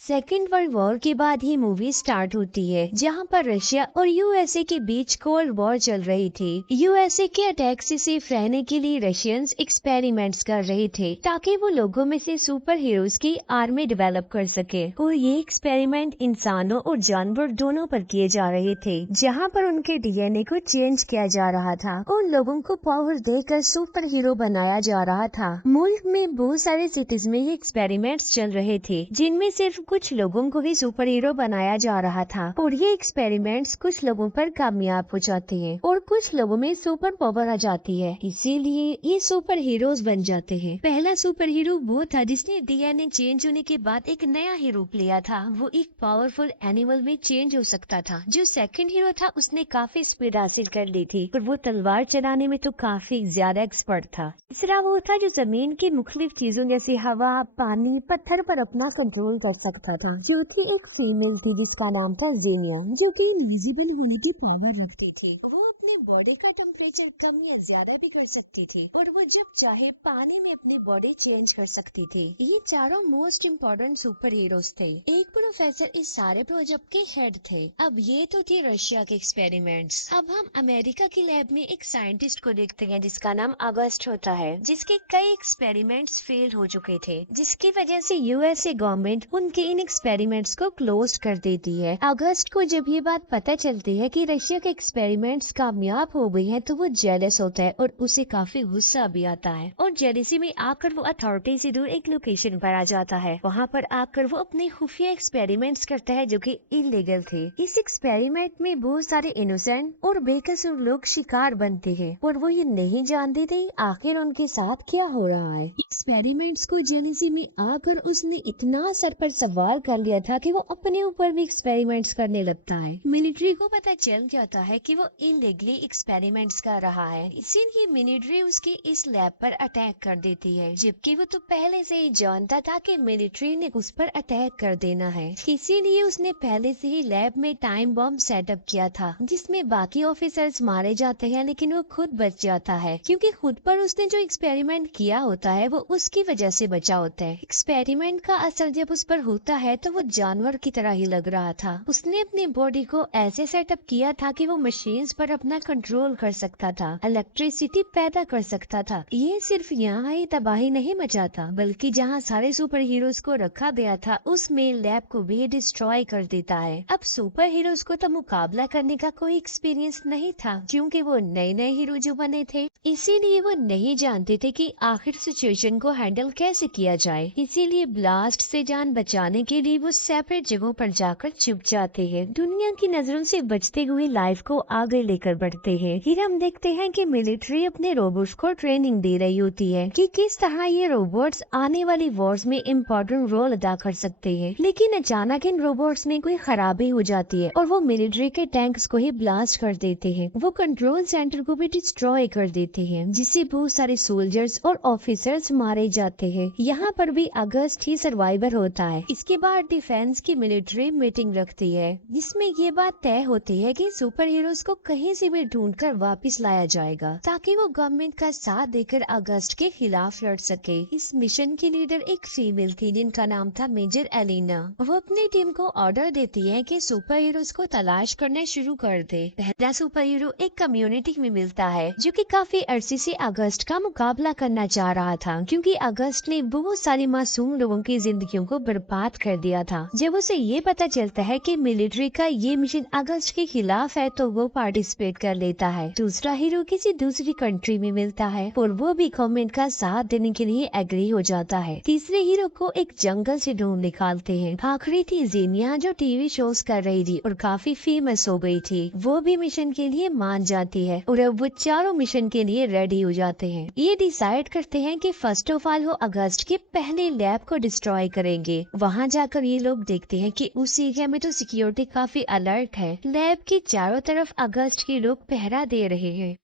Second world war के बाद ही movie start होती है, जहां पर रशिया और यूएसए के बीच कोल्ड वॉर चल रही थी। यूएसए के अटैक से सेफ रहने के लिए रशियंस एक्सपेरिमेंट्स कर रहे थे ताकि वो लोगों में से सुपर हीरोज की आर्मी डेवलप कर सके। और ये एक्सपेरिमेंट इंसानों और जानवर दोनों पर किए जा रहे थे, जहां पर उनके डीएनए को चेंज किया जा रहा था और लोगों को पावर देकर सुपर हीरो बनाया जा रहा था। मुल्क में बहुत सारे सिटीज में ये एक्सपेरिमेंट्स चल रहे थे, जिनमें सिर्फ कुछ लोगों को ही सुपर हीरो बनाया जा रहा था। और ये एक्सपेरिमेंट्स कुछ लोगों पर कामयाब हो जाते हैं और कुछ लोगों में सुपर पावर आ जाती है, इसीलिए ये सुपर हीरोज बन जाते हैं। पहला सुपर हीरो वो था जिसने डीएनए चेंज होने के बाद एक नया ही रूप लिया था। वो एक पावरफुल एनिमल में चेंज हो सकता था। जो सेकंड हीरो था उसने काफी स्पीड हासिल कर ली थी और वो तलवार चलाने में तो काफी ज्यादा एक्सपर्ट था। तीसरा वो था जो जमीन की मुख्तलिफ चीजों जैसे हवा, पानी, पत्थर पर अपना कंट्रोल कर सकता था। चौथी एक फीमेल थी जिसका नाम था जेनिया, जो कि इनविजिबल होने की पावर रखती थी। वो अपने बॉडी का टेम्परेचर कम या ज्यादा भी कर सकती थी और वो जब चाहे पानी में अपनी बॉडी चेंज कर सकती थी। ये चारों मोस्ट इम्पोर्टेंट सुपर हीरोज थे। एक प्रोफेसर इस सारे प्रोजेक्ट के हेड थे। अब ये तो थे रशिया के एक्सपेरिमेंट्स। अब हम अमेरिका की लैब में एक साइंटिस्ट को देखते हैं जिसका नाम अगस्ट होता है, जिसके कई एक्सपेरिमेंट्स फेल हो चुके थे, जिसकी वजह से यूएसए गवर्नमेंट उनके इन एक्सपेरिमेंट्स को क्लोज कर देती है। अगस्त को जब ये बात पता चलती है कि रशिया के एक्सपेरिमेंट्स कामयाब हो गई हैं, तो वो जेलस होता है और उसे काफी गुस्सा भी आता है। और जेलसी में आकर वो अथॉरिटी से दूर एक लोकेशन पर आ जाता है। वहाँ पर आकर वो अपने खुफिया एक्सपेरिमेंट्स करता है जो कि इलीगल थे। इस एक्सपेरिमेंट में बहुत सारे इनोसेंट और बेकसूर लोग शिकार बनते हैं और वो ये नहीं जानते थे आखिर उनके साथ क्या हो रहा है। एक्सपेरिमेंट्स को जेलसी में आकर उसने इतना सर पर सवार कर लिया था कि वो अपने ऊपर भी एक्सपेरिमेंट्स करने लगता है। मिलिट्री को पता चल जाता है कि वो इलीगली एक्सपेरिमेंट्स कर रहा है, इसीलिए मिलिट्री उसकी इस लैब पर अटैक कर देती है, जबकि वो तो पहले से ही जानता था कि मिलिट्री ने उस पर अटैक कर देना है। इसीलिए उसने पहले से ही लैब में टाइम बॉम्ब सेटअप किया था, जिसमें बाकी ऑफिसर्स मारे जाते हैं लेकिन वो खुद बच जाता है, क्योंकि खुद पर उसने जो एक्सपेरिमेंट किया होता है वो उसकी वजह से बचा होता है। एक्सपेरिमेंट का असर जब उस पर होता है तो वो जानवर की तरह ही लग रहा था। उसने अपनी बॉडी को ऐसे सेटअप किया था कि वो मशीन्स पर अपना कंट्रोल कर सकता था, इलेक्ट्रिसिटी पैदा कर सकता था। ये सिर्फ यहाँ ही तबाही नहीं मचाता, बल्कि जहाँ सारे सुपर हीरोज को रखा गया था उसमें लैब को भी डिस्ट्रॉय कर देता है। अब सुपर हीरोज को तो मुकाबला करने का कोई एक्सपीरियंस नहीं था, क्योंकि वो नए नए हीरो जो बने थे, इसीलिए वो नहीं जानते थे कि आखिर सिचुएशन को हैंडल कैसे किया जाए। इसीलिए ब्लास्ट से जान बचाने के लिए वो सेपरेट जगहों पर जाकर छुप जाते हैं, दुनिया की नजरों से बचते हुए लाइफ को आगे लेकर बढ़ते हैं। फिर हम देखते हैं कि मिलिट्री अपने रोबोट्स को ट्रेनिंग दे रही होती है कि किस तरह ये रोबोट्स आने वाली वॉर्स में इम्पोर्टेंट रोल अदा कर सकते हैं। लेकिन अचानक इन रोबोट्स में कोई खराबी हो जाती है और वो मिलिट्री के टैंक्स को ही ब्लास्ट कर देते हैं। वो कंट्रोल सेंटर को भी डिस्ट्रॉय कर देते हैं, जिससे बहुत सारे सोल्जर्स और ऑफिसर्स मारे जाते हैं। यहाँ पर भी अगस्त ही सर्वाइवर होता है। इसके बाद डिफेंस की मिलिट्री मीटिंग रखती है, जिसमें ये बात तय होती है कि सुपर हीरोज को कहीं से भी ढूंढकर वापस लाया जाएगा, ताकि वो गवर्नमेंट का साथ देकर अगस्त के खिलाफ लड़ सके। इस मिशन की लीडर एक फीमेल थी जिनका नाम था मेजर एलिना। वो अपनी टीम को ऑर्डर देती है कि सुपर हीरोज को तलाश करना शुरू कर दे। पहला सुपर हीरो एक कम्युनिटी में मिलता है जो कि काफी अरसे से अगस्त का मुकाबला करना चाह रहा था, क्योंकि अगस्त ने बहुत सारे मासूम लोगों की जिंदगियों को बर्बाद कर दिया था। जब उसे ये पता चलता है कि मिलिट्री का ये मिशन अगस्त के खिलाफ है तो वो पार्टिसिपेट कर लेता है। दूसरा हीरो किसी दूसरी कंट्री में मिलता है और वो भी गवर्नमेंट का साथ देने के लिए एग्री हो जाता है। तीसरे हीरो को एक जंगल से ढूंढ निकालते हैं। आखिरी थी जेनिया, जो टीवी शोज कर रही थी और काफी फेमस हो गई थी। वो भी मिशन के लिए मान जाती है और अब वो चारों मिशन के लिए रेडी हो जाते हैं। ये डिसाइड करते हैं कि फर्स्ट ऑफ ऑल वो अगस्त के पहले लैब को डिस्ट्रॉय करेंगे। वहाँ जाकर ये लोग देखते हैं कि उस एरिया में तो सिक्योरिटी काफी अलर्ट है। लैब के चारों तरफ अगस्त के लोग पहरा दे रहे हैं।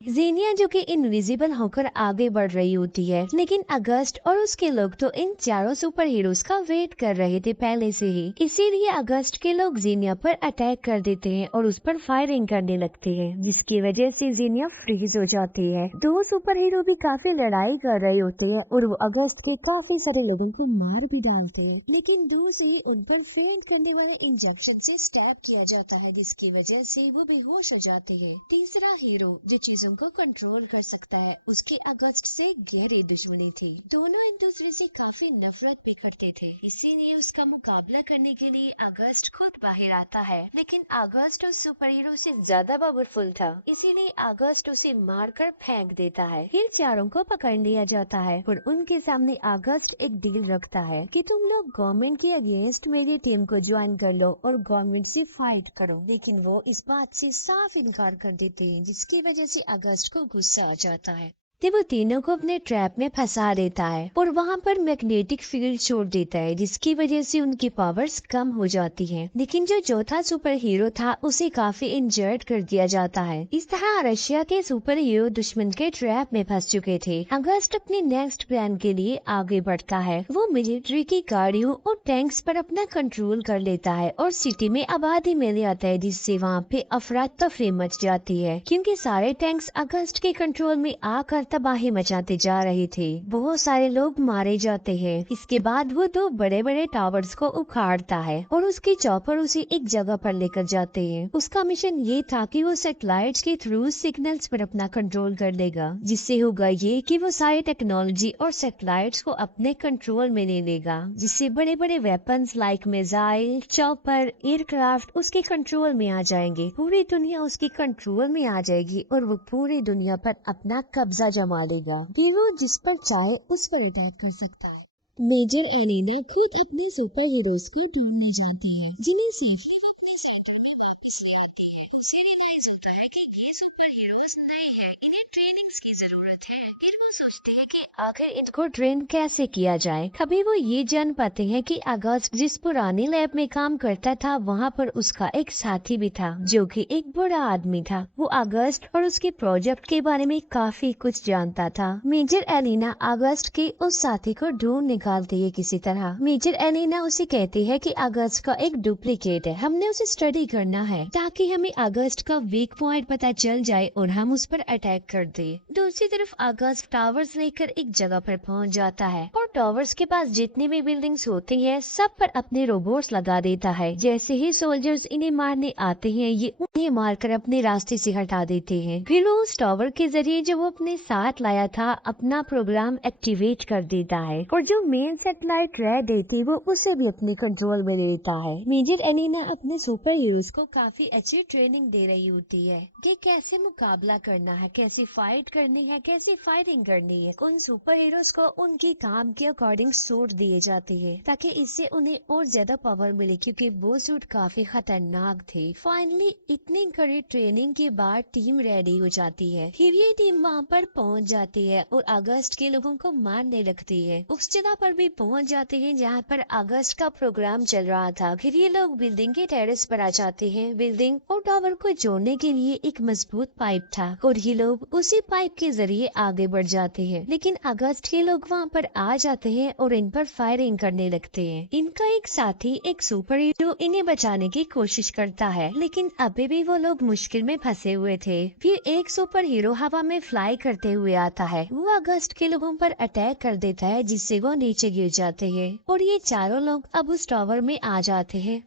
जीनिया जो कि इनविजिबल होकर आगे बढ़ रही होती है, लेकिन अगस्त और उसके लोग तो इन चारों सुपर हीरोज का वेट कर रहे थे पहले से ही। इसीलिए अगस्त के लोग जीनिया पर अटैक कर देते हैं और उस पर फायरिंग करने लगते हैं, जिसकी वजह से जीनिया फ्रीज हो जाती है। दो सुपर हीरो भी काफी लड़ाई कर रहे होते हैं और वो अगस्त के काफी सारे लोगों को मार भी डालते हैं, लेकिन दूर से ही उन पर फेंट करने वाले इंजेक्शन से स्टैब किया जाता है, जिसकी वजह से वो बेहोश हो जाते हैं। तीसरा हीरो जो चीजों को कंट्रोल कर सकता है, उसकी अगस्त से गहरी दुश्मनी थी। दोनों एक दूसरे से काफी नफरत भी करते थे, इसीलिए उसका मुकाबला करने के लिए अगस्त खुद बाहर आता है। लेकिन अगस्त उस सुपर हीरो से ज्यादा पावरफुल था, इसीलिए अगस्त उसे मारकर फेंक देता है। फिर चारों को पकड़ लिया जाता है और उनके सामने अगस्त एक डील रखता है कि तुम लोग गवर्नमेंट के अगेंस्ट मेरी टीम को ज्वाइन कर लो और गवर्नमेंट से फाइट करो। लेकिन वो इस बात से साफ इनकार कर देते हैं, जिसकी वजह से अगस्त को गुस्सा आ जाता है। तो वो तीनों को अपने ट्रैप में फंसा देता है और वहाँ पर मैग्नेटिक फील्ड छोड़ देता है, जिसकी वजह से उनकी पावर्स कम हो जाती हैं। लेकिन जो चौथा सुपर हीरो था उसे काफी इंजर्ड कर दिया जाता है। इस तरह रशिया के सुपर हीरो दुश्मन के ट्रैप में फंस चुके थे। अगस्त अपने नेक्स्ट प्लान के लिए आगे बढ़ता है। वो मिलिट्री की गाड़ियों और टैंक्स पर अपना कंट्रोल कर लेता है और सिटी में आबादी में ले आता है, जिससे वहाँ पे अफरा तफरी मच जाती है, क्योंकि सारे टैंक्स अगस्त के कंट्रोल में आकर तबाही मचाते जा रहे थे। बहुत सारे लोग मारे जाते हैं। इसके बाद वो दो बड़े बड़े टावर्स को उखाड़ता है और उसके चॉपर उसे एक जगह पर लेकर जाते हैं। उसका मिशन ये था कि वो सैटेलाइट्स के थ्रू सिग्नल्स पर अपना कंट्रोल कर लेगा, जिससे होगा ये कि वो सारी टेक्नोलॉजी और सैटेलाइट्स को अपने कंट्रोल में ले लेगा, जिससे बड़े बड़े weapons like missile, chopper, aircraft उसके कंट्रोल में आ जाएंगे। पूरी दुनिया उसके कंट्रोल में आ जाएगी और वो पूरी दुनिया पर अपना कब्जा जमा लेगा। फिर वो जिस पर चाहे उस पर अटैक कर सकता है। मेजर एलिना खुद अपने सुपर हीरोज को ढूंढने जाती है, जिन्हें सेफली वो अपने सेंटर में वापस ले आती है। उसे रियलाइज होता है कि ये सुपर हीरोज नए हैं, इन्हें ट्रेनिंग्स की जरूरत है। फिर वो सोचते हैं कि आखिर इनको ट्रेन कैसे किया जाए। कभी वो ये जान पाते हैं कि अगस्त जिस पुरानी लैब में काम करता था, वहाँ पर उसका एक साथी भी था, जो कि एक बड़ा आदमी था। वो अगस्त और उसके प्रोजेक्ट के बारे में काफी कुछ जानता था। मेजर एलिना अगस्त के उस साथी को ढूंढ निकालती है किसी तरह। मेजर एलिना उसे कहती है कि अगस्त का एक डुप्लीकेट है, हमने उसे स्टडी करना है ताकि हमें अगस्त का वीक पॉइंट पता चल जाए और हम उस पर अटैक कर दे। दूसरी तरफ अगस्त टावर्स लेकर एक जगह पर पहुंच जाता है और टावर्स के पास जितनी भी बिल्डिंग्स होती हैं, सब पर अपने रोबोट्स लगा देता है। जैसे ही सोल्जर्स इन्हें मारने आते हैं, ये उन्हें मारकर अपने रास्ते से हटा देते हैं। फिर वो उस टावर के जरिए जो वो अपने साथ लाया था, अपना प्रोग्राम एक्टिवेट कर देता है और जो मेन सैटेलाइट रेड थी वो उसे भी अपने कंट्रोल में लेता है। मेजर एलिना अपने सुपर हीरोज को काफी अच्छी ट्रेनिंग दे रही होती है कि कैसे मुकाबला करना है, कैसे फाइट करनी है, कैसे फायरिंग करनी है। उन सुपर हीरोज को उनकी काम के अकॉर्डिंग सूट दिए जाते हैं ताकि इससे उन्हें और ज्यादा पावर मिले, क्योंकि वो सूट काफी खतरनाक थे। फाइनली इतनी कड़ी ट्रेनिंग के बाद टीम रेडी हो जाती है। फिर ये टीम वहाँ पर पहुँच जाती है और अगस्त के लोगों को मारने लगती है। उस जगह पर भी पहुँच जाते हैं जहाँ पर अगस्त का प्रोग्राम चल रहा था। फिर ये लोग बिल्डिंग के टेरेस पर आ जाते हैं। बिल्डिंग और टावर को जोड़ने के लिए एक मजबूत पाइप था और ये लोग उसी पाइप के जरिए आगे बढ़ जाते हैं। लेकिन अगस्त के लोग वहाँ पर आ जाते हैं और इन पर फायरिंग करने लगते हैं। इनका एक साथी, एक सुपर हीरो, इन्हें बचाने की कोशिश करता है, लेकिन अभी भी वो लोग मुश्किल में फंसे हुए थे। फिर एक सुपर हीरो हवा में फ्लाई करते हुए आता है। वो अगस्त के लोगों पर अटैक कर देता है, जिससे वो नीचे गिर जाते हैं और ये चारों लोग अब उस टावर में आ जाते हैं।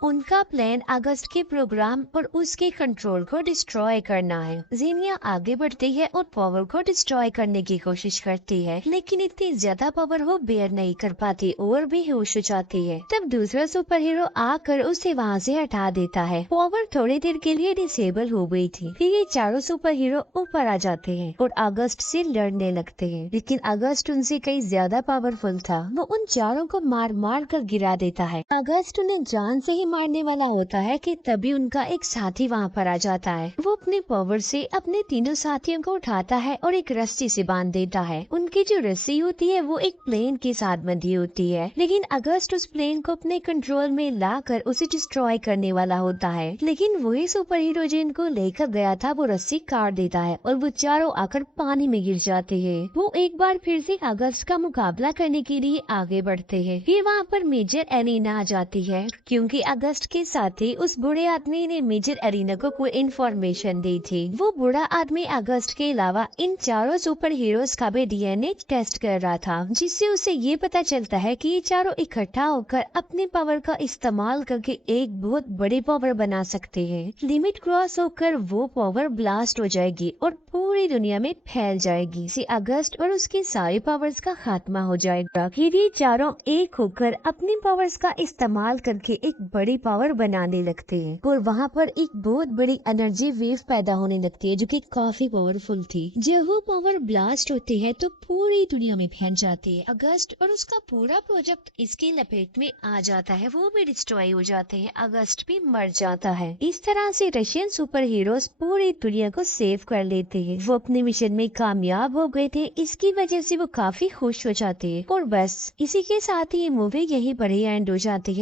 उनका प्लान अगस्त के प्रोग्राम और उसके कंट्रोल को डिस्ट्रॉय करना है। जीनिया आगे बढ़ती है और पावर को डिस्ट्रॉय करने की कोशिश करती है, लेकिन इतनी ज्यादा पावर वो बेयर नहीं कर पाती और बेहोश हो जाती है। तब दूसरा सुपर हीरो आकर उसे वहाँ से हटा देता है। पावर थोड़ी देर के लिए डिसेबल हो गई थी। फिर ये चारों सुपर हीरो ऊपर आ जाते हैं और अगस्त से लड़ने लगते हैं, लेकिन अगस्त उनसे कई ज्यादा पावरफुल था। वो उन चारों को मार मार कर गिरा देता है। अगस्त उन्हें जान से ही मारने वाला होता है कि तभी उनका एक साथी वहाँ पर आ जाता है। वो अपने पावर से अपने तीनों साथियों को उठाता है और एक रस्सी से बांध देता है। उनकी जो रस्सी होती है वो एक प्लेन के साथ बंधी होती है, लेकिन अगस्त उस प्लेन को अपने कंट्रोल में लाकर उसे डिस्ट्रॉय करने वाला होता है। लेकिन वही सुपर हीरो जिनको लेकर गया था वो रस्सी काट देता है और वो चारों आकर पानी में गिर जाते हैं। वो एक बार फिर से अगस्त का मुकाबला करने के लिए आगे बढ़ते हैं। फिर वहाँ पर मेजर एरिना आ जाती है, क्योंकि अगस्त के साथ ही उस बुरे आदमी ने मेजर एरिना को कोई इन्फॉर्मेशन दी थी। वो बुरा आदमी अगस्त के अलावा इन चारों सुपर हीरोज का भी डीएनए टेस्ट कर रहा था, जिससे उसे ये पता चलता है कि ये चारों इकट्ठा होकर अपने पावर का इस्तेमाल करके एक बहुत बड़ी पावर बना सकते हैं। लिमिट क्रॉस होकर वो पावर ब्लास्ट हो जाएगी और पूरी दुनिया में फैल जाएगी। इसे अगस्त और उसके सारे पावर्स का खात्मा हो जाएगा। फिर ये चारों एक होकर अपनी पावर्स का इस्तेमाल करके एक बड़ी पावर बनाने लगते हैं और वहाँ पर एक बहुत बड़ी एनर्जी वेव पैदा होने लगती है जो कि काफी पावरफुल थी। जब वो पावर ब्लास्ट होती है तो पूरी दुनिया में फैल जाती है। अगस्त और उसका पूरा प्रोजेक्ट इसकी लपेट में आ जाता है, वो भी डिस्ट्रॉय हो जाते हैं, अगस्त भी मर जाता है। इस तरह से रशियन सुपर हीरोज पूरी दुनिया को सेव कर लेते हैं। वो अपने मिशन में कामयाब हो गए थे, इसकी वजह से वो काफी खुश हो जाते हैं। और बस इसी के साथ ही ये मूवी यहीं पर ही एंड हो जाती है।